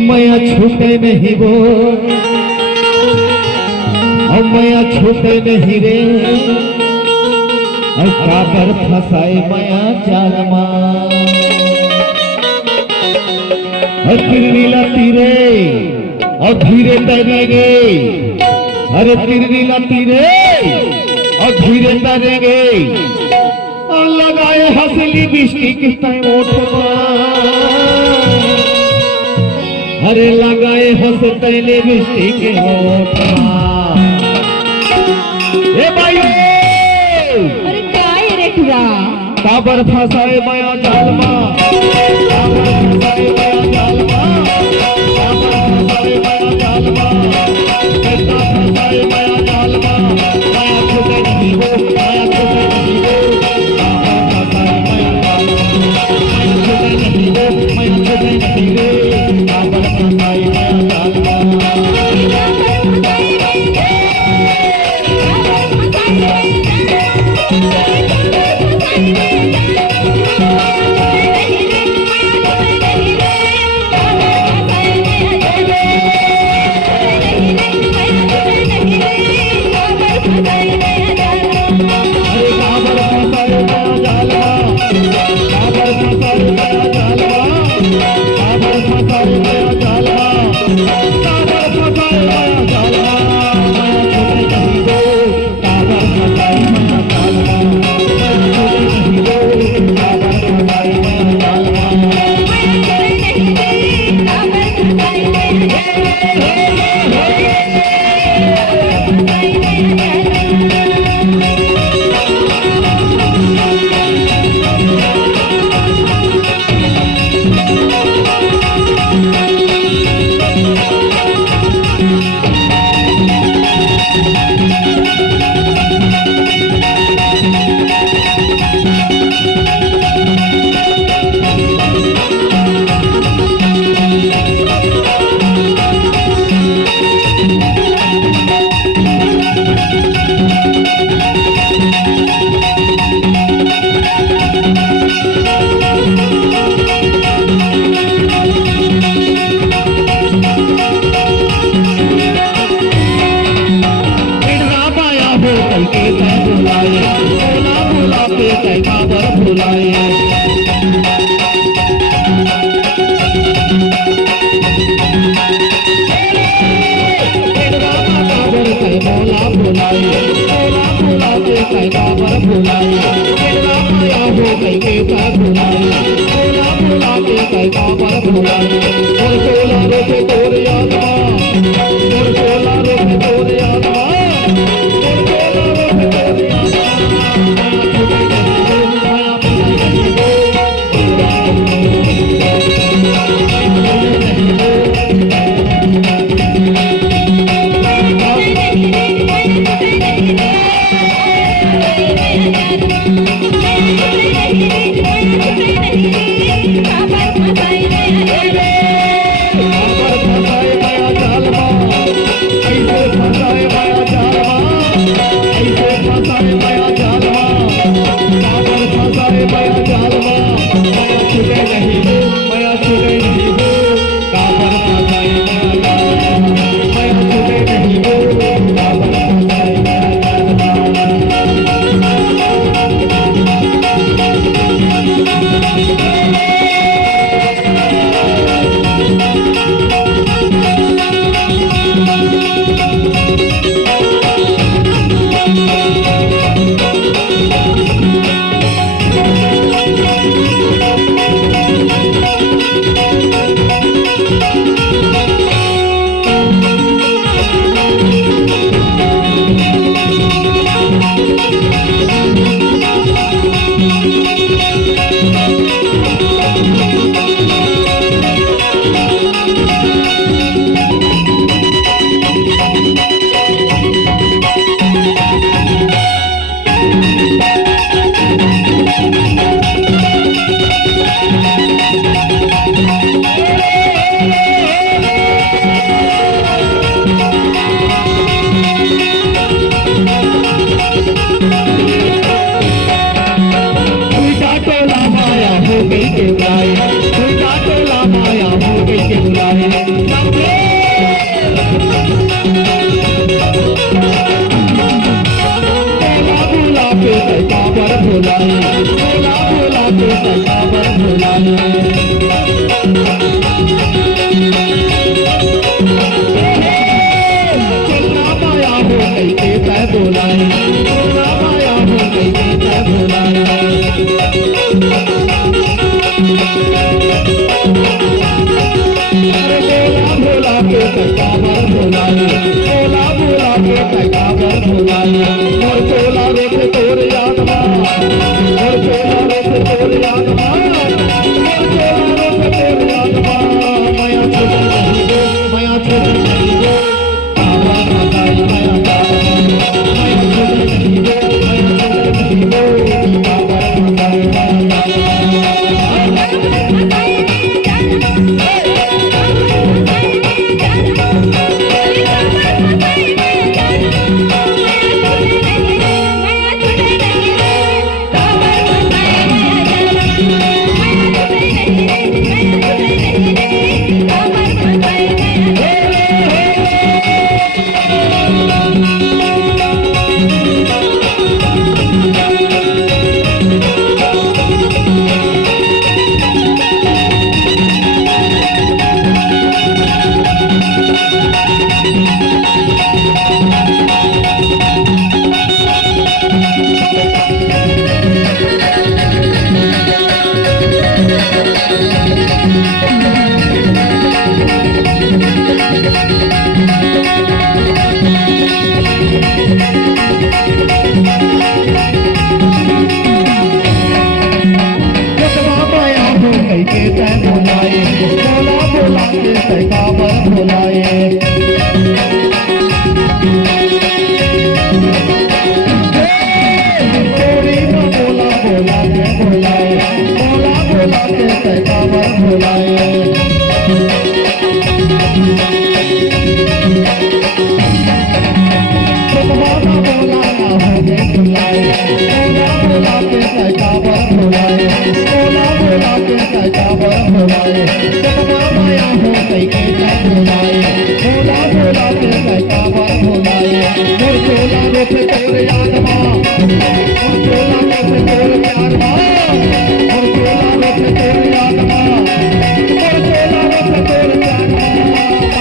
मैया छूटे नहीं वो, मैया छूटे नहीं रे, और काबर फसाए मैया जालमा। तिरनीला तीरे और धीरे तैरेंगे, अरे तिरनीला तीरे और धीरे तैरेंगे, और लगाए हंसली बिस्टी किस ओठवा, अरे लगाए हंसते बिस्टी के ओठवा। ए भाई अरे क्या है रे टुरा, काबर फसाए माया जालमा, काबर फसाए माया जालमा, काबर फसाए माया जालमा, कैसा फसाए माया जालमा। माया छूटे नहीं हो, माया छूटे नहीं हो, काबर फसाए माया जालमा। माया छूटे नहीं हो, माया छूटे नहीं रे, काबर फसाए माया जालमा। नहीं बुलाए बोला बोला के काबर बुलाए चलना माया हो गई के तय बुलाए चलना माया हो गई के तय बुलाए बोला के काबर बुलाए बोला बोला के काबर बुलाए और बोला रे तोर यादवा और बोला रे तोर यादवा और बोला रे तोर यादवा माया छोड़ नहीं दो माया छोड़ नहीं दो काबर बताई माया माया छोड़ नहीं दो माया छोड़ नहीं दो काबर बताई माया काबर बुलाए चोरी में बोला बोला के बुलाए बोला बोला के काबर बुलाए सुखवाना बोला ना हो गए बुलाए बोला बोला के काबर बुलाए बोला बोला के काबर बुलाए माया हो गई के बुलाए बोला बोला के काबर बुलाए और बोला रे तोर यादवा और बोला रे तोर यादवा और बोला रे तोर यादवा और बोला रे तोर यादवा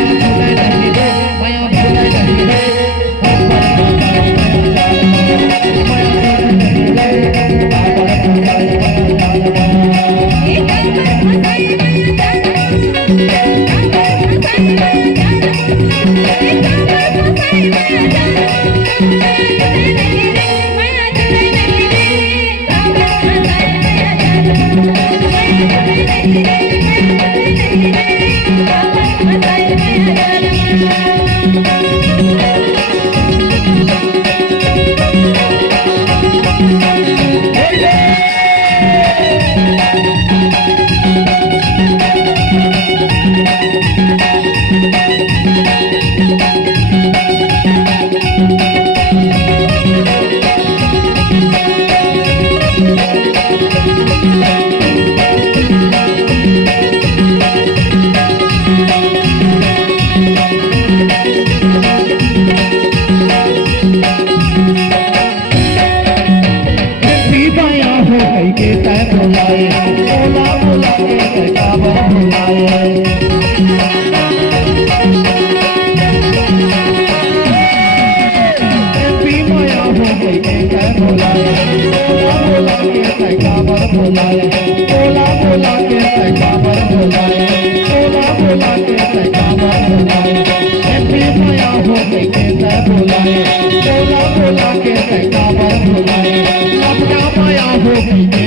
माया भूले नहीं दे माया भूले नहीं दे माया भूले नहीं दे काबर बुलाए के तय बुलाए बोला बोला के काबर बुलाए माया हो गई के तय बुलाए बोला बोला के काबर बुलाए बोला बोला के काबर बुलाए बोला बोला के काबर बुलाए माया हो गई के तय बुलाए बोला बोला के काबर बुलाए अपना माया हो गई